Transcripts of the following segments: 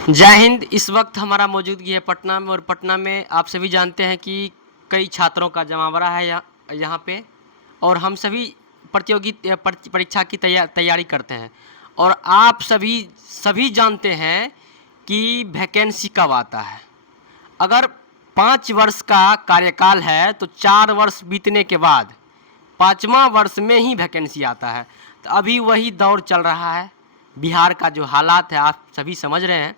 जय हिंद। इस वक्त हमारा मौजूदगी है पटना में, और पटना में आप सभी जानते हैं कि कई छात्रों का जमावड़ा है यहाँ पे। और हम सभी परीक्षा की तैयारी करते हैं। और आप सभी जानते हैं कि वैकेंसी कब आता है। अगर 5 वर्ष का कार्यकाल है तो 4 वर्ष बीतने के बाद 5वां वर्ष में ही वैकेंसी आता है। तो अभी वही दौर चल रहा है। बिहार का जो हालात है आप सभी समझ रहे हैं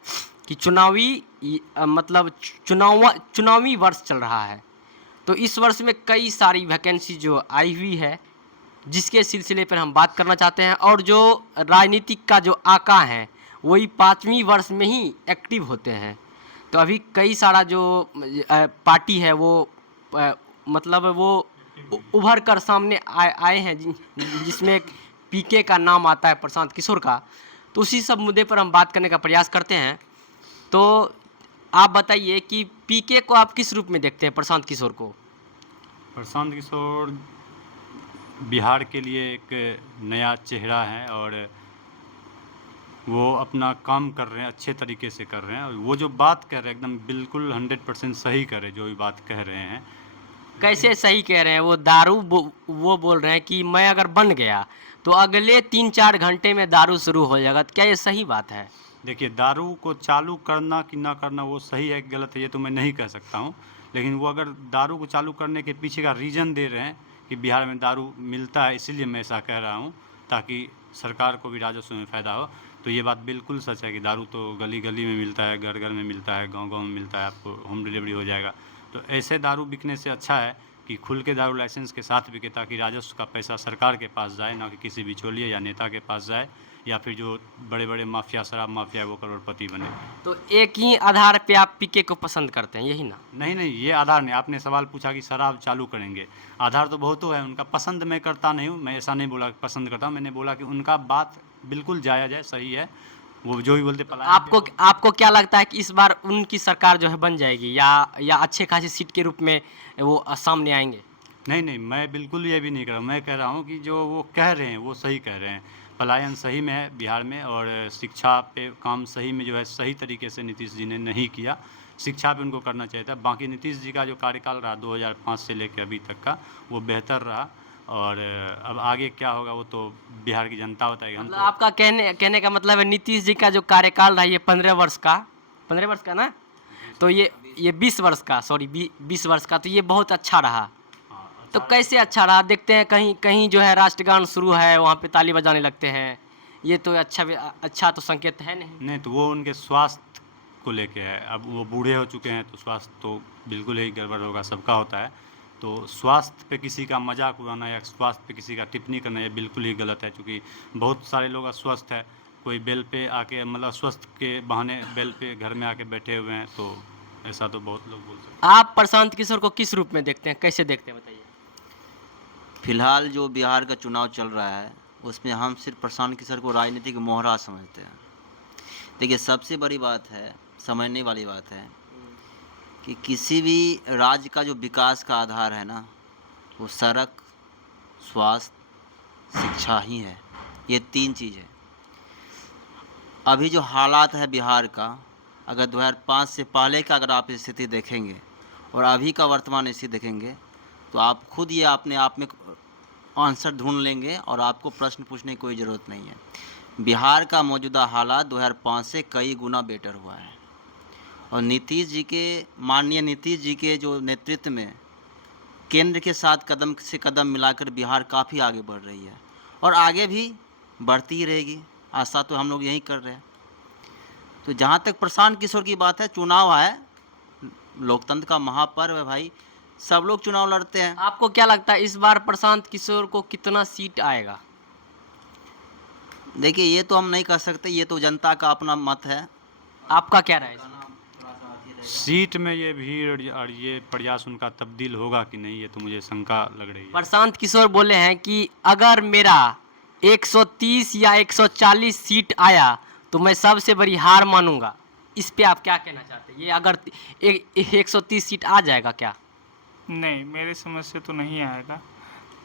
कि मतलब चुनावी वर्ष चल रहा है। तो इस वर्ष में कई सारी वैकेंसी जो आई हुई है, जिसके सिलसिले पर हम बात करना चाहते हैं। और जो राजनीतिक का जो आका है वही 5वीं वर्ष में ही एक्टिव होते हैं। तो अभी कई सारा जो पार्टी है वो मतलब वो उभर कर सामने आए हैं, जिसमें पीके का नाम आता है, प्रशांत किशोर का। तो उसी सब मुद्दे पर हम बात करने का प्रयास करते हैं। तो आप बताइए कि पीके को आप किस रूप में देखते हैं, प्रशांत किशोर को? प्रशांत किशोर बिहार के लिए एक नया चेहरा है और वो अपना काम कर रहे हैं, अच्छे तरीके से कर रहे हैं। और वो जो बात कह रहे हैं एकदम बिल्कुल 100% सही कर रहे हैं, जो भी बात कह रहे हैं। कैसे सही कह रहे हैं? वो बोल रहे हैं कि मैं अगर बन गया तो अगले 3-4 घंटे में दारू शुरू हो जाएगा। तो क्या ये सही बात है? देखिए, दारू को चालू करना कि ना करना वो सही है कि गलत है ये तो मैं नहीं कह सकता हूँ, लेकिन वो अगर दारू को चालू करने के पीछे का रीज़न दे रहे हैं कि बिहार में दारू मिलता है इसीलिए मैं ऐसा कह रहा हूँ, ताकि सरकार को भी राजस्व में फ़ायदा हो, तो ये बात बिल्कुल सच है कि दारू तो गली गली में मिलता है, घर घर में मिलता है, गाँव गाँव में मिलता है, आपको होम डिलीवरी हो जाएगा। तो ऐसे दारू बिकने से अच्छा है कि खुल के दारू लाइसेंस के साथ बिके, ताकि राजस्व का पैसा सरकार के पास जाए, ना कि किसी बिचौलिए या नेता के पास जाए, या फिर जो बड़े बड़े माफिया, शराब माफिया, वो करोड़पति बने। तो एक ही आधार पे आप पीके को पसंद करते हैं, यही ना? नहीं नहीं, ये आधार नहीं। आपने सवाल पूछा कि शराब चालू करेंगे, आधार तो बहुत है उनका। पसंद मैं करता नहीं हूँ, मैं ऐसा नहीं बोला पसंद करता हूँ, मैंने बोला कि उनका बात बिल्कुल जायज़ है, सही है। वो जो भी बोलते पलायन आपको क्या लगता है कि इस बार उनकी सरकार जो है बन जाएगी, या अच्छे खासी सीट के रूप में वो सामने आएंगे? नहीं नहीं, मैं बिल्कुल ये भी नहीं कर रहा हूँ। मैं कह रहा हूँ कि जो वो कह रहे हैं वो सही कह रहे हैं। पलायन सही में है बिहार में, और शिक्षा पे काम सही में जो है सही तरीके से नीतीश जी ने नहीं किया। शिक्षा पे उनको करना चाहिए था। बाकी नीतीश जी का जो कार्यकाल रहा 2005 से लेकर अभी तक का, वो बेहतर रहा। और अब आगे क्या होगा वो तो बिहार की जनता बताएगी। हम मतलब तो आपका कहने का मतलब है नीतीश जी का जो कार्यकाल रहा ये 15 वर्ष का, 15 वर्ष का ना? तो ये 20 वर्ष का, सॉरी 20 वर्ष का, तो ये बहुत अच्छा रहा। तो कैसे अच्छा रहा? देखते हैं कहीं कहीं जो है राष्ट्रगान शुरू है, वहाँ पे ताली बजाने लगते हैं। ये तो अच्छा तो संकेत है नहीं। नहीं, तो वो उनके स्वास्थ्य को लेके है। अब वो बूढ़े हो चुके हैं तो स्वास्थ्य तो बिल्कुल ही गड़बड़ होगा, सबका होता है। तो स्वास्थ्य पे किसी का मजाक उड़ाना या स्वास्थ्य पे किसी का टिप्पणी करना ये बिल्कुल ही गलत है, क्योंकि बहुत सारे लोग अस्वस्थ है। कोई बेल पे आके, मतलब स्वस्थ के बहाने बेल पे घर में आके बैठे हुए हैं, तो ऐसा तो बहुत लोग बोल सकते आप प्रशांत किशोर को किस रूप में देखते हैं, कैसे देखते हैं, बताइए? फिलहाल जो बिहार का चुनाव चल रहा है उसमें हम सिर्फ प्रशांत किशोर को राजनीतिक मोहरा समझते हैं। देखिए, सबसे बड़ी बात है, समझने वाली बात है कि किसी भी राज्य का जो विकास का आधार है ना, वो सड़क, स्वास्थ्य, शिक्षा ही है। ये 3 चीज़ है। अभी जो हालात है बिहार का, अगर 2005 से पहले का अगर आप स्थिति देखेंगे और अभी का वर्तमान स्थिति देखेंगे, तो आप खुद ये अपने आप में आंसर ढूंढ लेंगे और आपको प्रश्न पूछने की कोई ज़रूरत नहीं है। बिहार का मौजूदा हालात 2005 से कई गुना बेटर हुआ है, और माननीय नीतीश जी के जो नेतृत्व में केंद्र के साथ कदम से कदम मिलाकर बिहार काफ़ी आगे बढ़ रही है, और आगे भी बढ़ती ही रहेगी। आशा तो हम लोग यही कर रहे हैं। तो जहाँ तक प्रशांत किशोर की बात है, चुनाव है, लोकतंत्र का महापर्व है भाई, सब लोग चुनाव लड़ते हैं। आपको क्या लगता है इस बार प्रशांत किशोर को कितना सीट आएगा? देखिए, ये तो हम नहीं कह सकते, ये तो जनता का अपना मत है। आपका क्या राय है? सीट में ये भीड़ और ये प्रयास उनका तब्दील होगा कि नहीं, ये तो मुझे शंका लग रही है। प्रशांत किशोर बोले हैं कि अगर मेरा 130 या 140 सीट आया तो मैं सबसे बड़ी हार मानूंगा। इस पे आप क्या कहना चाहते हैं? ये अगर 130 सीट आ जाएगा क्या? नहीं, मेरे समझ से तो नहीं आएगा।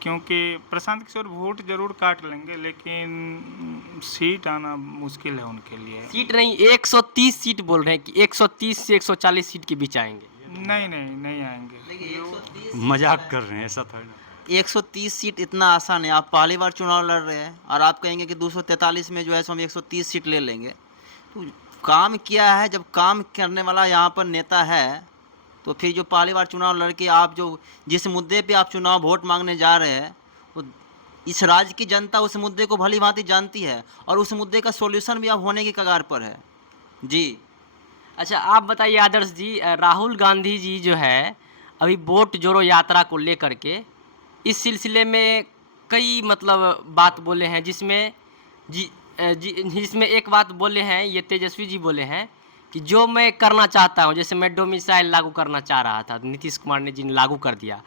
क्योंकि प्रशांत किशोर वोट जरूर काट लेंगे, लेकिन सीट आना मुश्किल है उनके लिए। सीट नहीं, 130 सीट बोल रहे हैं कि 130 से 140 सीट के बीच आएंगे। नहीं आएंगे। मजाक कर रहे हैं, ऐसा थोड़ी ना। 130 सीट इतना आसान है। आप पहली बार चुनाव लड़ रहे हैं और आप कहेंगे कि 243 में जो है सो हम 130 सीट ले लेंगे। तो काम किया है, जब काम करने वाला यहाँ पर नेता है तो फिर जो पहली बार चुनाव लड़के आप जो जिस मुद्दे पे आप चुनाव वोट मांगने जा रहे हैं, वो इस राज्य की जनता उस मुद्दे को भली भांति जानती है और उस मुद्दे का सॉल्यूशन भी अब होने की कगार पर है। जी अच्छा, आप बताइए आदर्श जी, राहुल गांधी जी जो है अभी वोट जोड़ो यात्रा को लेकर के इस सिलसिले में कई मतलब बात बोले हैं, जिसमें एक बात बोले हैं, ये तेजस्वी जी बोले हैं कि जो मैं करना चाहता हूँ, जैसे मैं डोमिसाइल लागू करना चाह रहा था, नीतीश कुमार ने जी ने लागू कर दिया।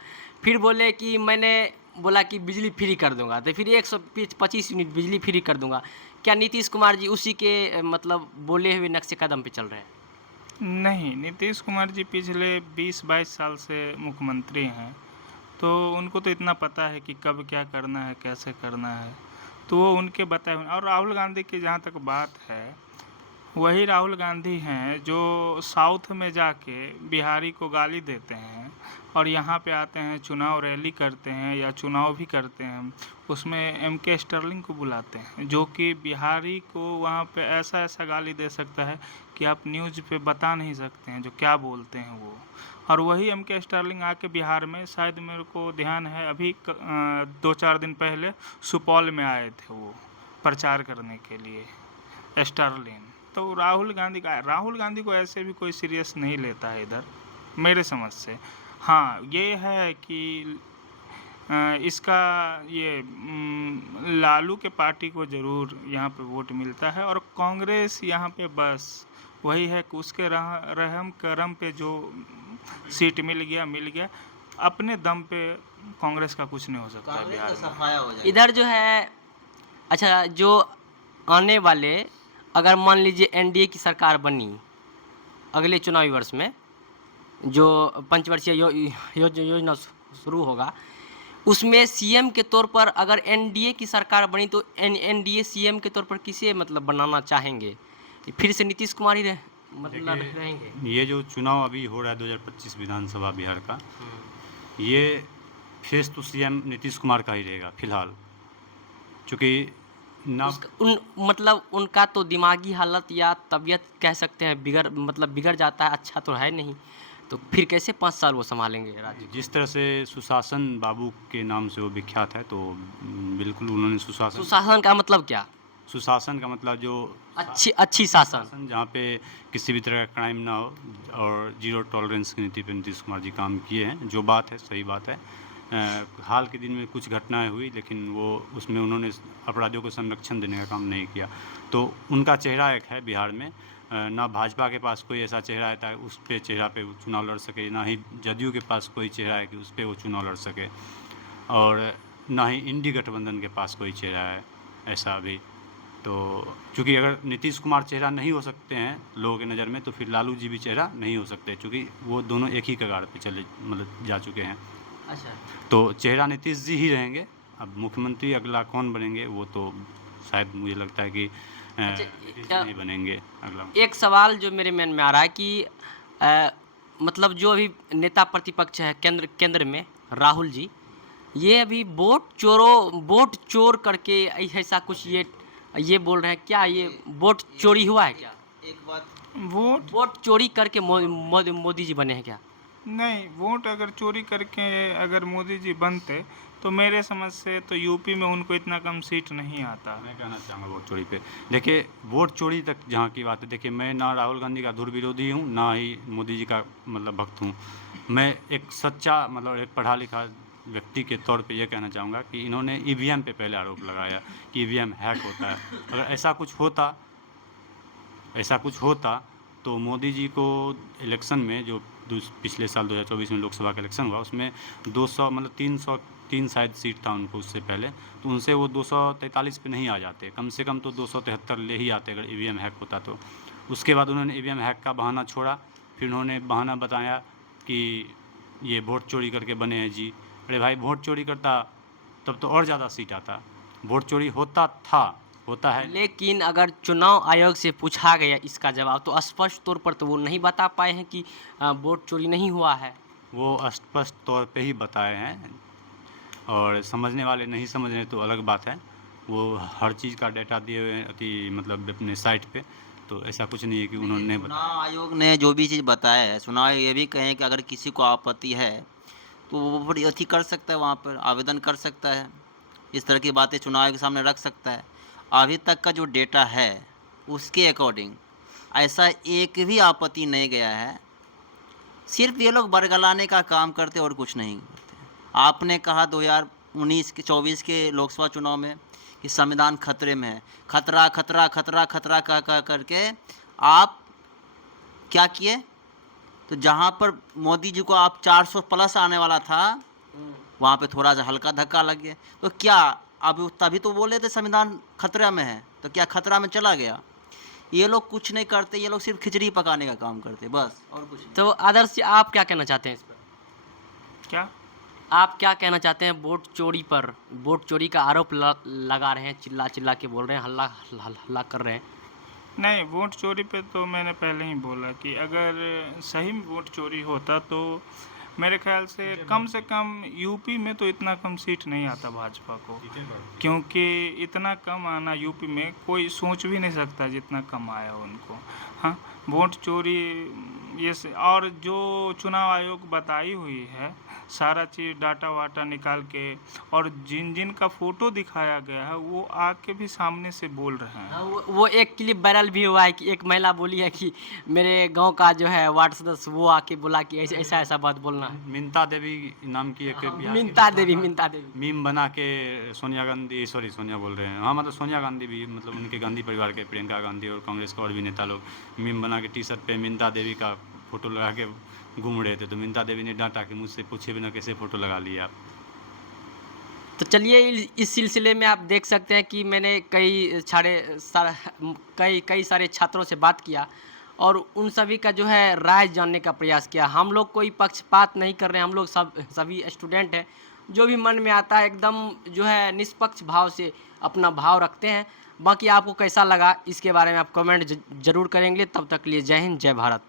फिर बोले कि मैंने बोला कि बिजली फ्री कर दूंगा, तो फिर 125 यूनिट बिजली फ्री कर दूंगा। क्या नीतीश कुमार जी उसी के मतलब बोले हुए नक्शे कदम पे चल रहे हैं? नहीं, नीतीश कुमार जी पिछले 20-22 साल से मुख्यमंत्री हैं, तो उनको तो इतना पता है कि कब क्या करना है, कैसे करना है, तो वो उनके बताए हुए। और राहुल गांधी की जहाँ तक बात है, वही राहुल गांधी हैं जो साउथ में जाके बिहारी को गाली देते हैं और यहाँ पे आते हैं, चुनाव रैली करते हैं या चुनाव भी करते हैं, उसमें एमके स्टर्लिंग को बुलाते हैं, जो कि बिहारी को वहाँ पे ऐसा ऐसा गाली दे सकता है कि आप न्यूज़ पे बता नहीं सकते हैं जो क्या बोलते हैं वो। और वही एमके स्टर्लिंग आके बिहार में, शायद मेरे को ध्यान है, अभी 2-4 दिन पहले सुपौल में आए थे वो प्रचार करने के लिए स्टर्लिंग। तो राहुल गांधी को ऐसे भी कोई सीरियस नहीं लेता है इधर, मेरे समझ से। हाँ, ये है कि इसका ये लालू के पार्टी को ज़रूर यहाँ पे वोट मिलता है, और कांग्रेस यहाँ पे बस वही है कि उसके रहम करम पे जो सीट मिल गया, अपने दम पे कांग्रेस का कुछ नहीं हो सकता है बिहार में। सफाया हो जाए इधर जो है, अच्छा, जो आने वाले, अगर मान लीजिए एनडीए की सरकार बनी अगले चुनावी वर्ष में, जो पंचवर्षीय योजना शुरू होगा, उसमें सीएम के तौर पर अगर एनडीए की सरकार बनी तो एनडीए सीएम के तौर पर किसे मतलब बनाना चाहेंगे? फिर से नीतीश कुमार ही मतलब रहेंगे? ये जो चुनाव अभी हो रहा है 2025 विधानसभा बिहार का, ये face to CM Nitish Kumar का ही रहेगा फिलहाल, क्योंकि ना मतलब उनका तो दिमागी हालत या तबीयत कह सकते हैं बिगड़ जाता है, अच्छा तो है नहीं, तो फिर कैसे 5 साल वो संभालेंगे राज्य? जिस तरह से सुशासन बाबू के नाम से वो विख्यात है, तो बिल्कुल उन्होंने सुशासन का मतलब क्या? सुशासन का मतलब जो अच्छी शासन, जहाँ पे किसी भी तरह का क्राइम ना हो और जीरो टॉलरेंस की नीति पे नीतीश कुमार जी काम किए हैं। जो बात है सही बात है। हाल के दिन में कुछ घटनाएं हुई, लेकिन वो उसमें उन्होंने अपराधियों को संरक्षण देने का काम नहीं किया। तो उनका चेहरा एक है बिहार में, ना भाजपा के पास कोई ऐसा चेहरा है उस पे चेहरा पे वो चुनाव लड़ सके, ना ही जदयू के पास कोई चेहरा है कि उस पर वो चुनाव लड़ सके, और ना ही इंडी गठबंधन के पास कोई चेहरा है ऐसा अभी। तो चूँकि अगर नीतीश कुमार चेहरा नहीं हो सकते हैं लोगों की नज़र में, तो फिर लालू जी भी चेहरा नहीं हो सकते, चूँकि वो दोनों एक ही कगार पे जा चुके हैं। अच्छा, तो चेहरा नीतीश जी ही रहेंगे। अब मुख्यमंत्री अगला कौन बनेंगे वो तो शायद मुझे लगता है कि नीतीश जी ही बनेंगे अगला। एक सवाल जो मेरे मन में आ रहा है कि मतलब जो अभी नेता प्रतिपक्ष है केंद्र में राहुल जी, ये अभी वोट चोर करके ऐसा कुछ ये बोल रहे हैं, क्या ये वोट चोरी हुआ है क्या? एक बात, वोट चोरी करके मोदी जी बने हैं क्या? नहीं, वोट अगर चोरी करके अगर मोदी जी बनते तो मेरे समझ से तो यूपी में उनको इतना कम सीट नहीं आता। मैं कहना चाहूँगा वोट चोरी पे, देखिए वोट चोरी तक जहाँ की बात है, देखिए मैं ना राहुल गांधी का धुर विरोधी हूँ, ना ही मोदी जी का मतलब भक्त हूँ। मैं एक सच्चा मतलब एक पढ़ा लिखा व्यक्ति के तौर पे ये कहना चाहूँगा कि इन्होंने ईवीएम पे पहले आरोप लगाया कि ईवीएम हैक होता है। अगर ऐसा कुछ होता तो मोदी जी को इलेक्शन में जो पिछले साल 2024 में लोकसभा का इलेक्शन हुआ, उसमें 200 मतलब 303 शायद सीट था उनको उससे पहले, तो उनसे वो 243 पे नहीं आ जाते, कम से कम तो 273 ले ही आते अगर ईवीएम हैक होता तो। उसके बाद उन्होंने ईवीएम हैक का बहाना छोड़ा, फिर उन्होंने बहाना बताया कि ये वोट चोरी करके बने हैं जी। अरे भाई, वोट चोरी करता तब तो और ज़्यादा सीट आता। वोट चोरी होता है। लेकिन अगर चुनाव आयोग से पूछा गया इसका जवाब तो स्पष्ट तौर पर तो वो नहीं बता पाए हैं कि वोट चोरी नहीं हुआ है। वो स्पष्ट तौर पे ही बताए हैं, और समझने वाले नहीं समझ रहे तो अलग बात है। वो हर चीज़ का डाटा दिए हुए हैं मतलब अपने साइट पे, तो ऐसा कुछ नहीं है कि उन्होंने नहीं बताया। चुनाव आयोग ने जो भी चीज़ बताया है, चुनाव आयोग ये भी कहें कि अगर किसी को आपत्ति है तो वो बड़ी अथी कर सकता है, वहाँ पर आवेदन कर सकता है, इस तरह की बातें चुनाव आयोग के सामने रख सकता है। अभी तक का जो डेटा है उसके अकॉर्डिंग ऐसा एक भी आपत्ति नहीं गया है। सिर्फ ये लोग बरगलाने का काम करते और कुछ नहीं करते। आपने कहा 2019 के 24 के लोकसभा चुनाव में कि संविधान खतरे में है, खतरा खतरा खतरा खतरा कह करके आप क्या किए? तो जहाँ पर मोदी जी को आप 400 प्लस आने वाला था वहाँ पे थोड़ा सा हल्का धक्का लग गया। तो क्या अब तभी तो बोले थे संविधान खतरा में है, तो क्या खतरा में चला गया? ये लोग कुछ नहीं करते, ये लोग सिर्फ खिचड़ी पकाने का काम करते बस, और कुछ नहीं। तो आदर्श जी आप क्या कहना चाहते हैं इस पर? क्या? आप क्या कहना चाहते हैं वोट चोरी पर? वोट चोरी का आरोप लगा रहे हैं, चिल्ला चिल्ला के बोल रहे हैं, हल्ला हल्ला कर रहे हैं। नहीं, वोट चोरी पे तो मैंने पहले ही बोला कि अगर सही में वोट चोरी होता तो मेरे ख्याल से कम यूपी में तो इतना कम सीट नहीं आता भाजपा को, क्योंकि इतना कम आना यूपी में कोई सोच भी नहीं सकता जितना कम आया उनको। हाँ, वोट चोरी ये से, और जो चुनाव आयोग बताई हुई है सारा चीज़ डाटा वाटा निकाल के, और जिन जिन का फ़ोटो दिखाया गया है वो आके भी सामने से बोल रहे हैं। हाँ, वो एक क्लिप वायरल भी हुआ है कि एक महिला बोली है कि मेरे गांव का जो है वार्ड सदस्य वो आके बोला कि ऐसा ऐसा बात बोलना है। मिंता देवी नाम की एक बिहार की मिंता देवी मीम बना के सोनिया बोल रहे हैं, हाँ मतलब सोनिया गांधी भी, मतलब उनके गांधी परिवार के प्रियंका गांधी और कांग्रेस के और भी नेता लोग मीम बना के टी शर्ट पे मिंता देवी का फ़ोटो लगा के घूम रहे थे। तो मिंता देवी ने डांटा कि मुझसे पूछे बिना कैसे फ़ोटो लगा लिया आप। तो चलिए इस सिलसिले में आप देख सकते हैं कि मैंने कई सारे छात्रों से बात किया और उन सभी का जो है राय जानने का प्रयास किया। हम लोग कोई पक्षपात नहीं कर रहे हैं, हम लोग सभी स्टूडेंट हैं, जो भी मन में आता है एकदम जो है निष्पक्ष भाव से अपना भाव रखते हैं। बाकी आपको कैसा लगा इसके बारे में आप कमेंट जरूर करेंगे। तब तक के लिए जय हिंद, जय भारत।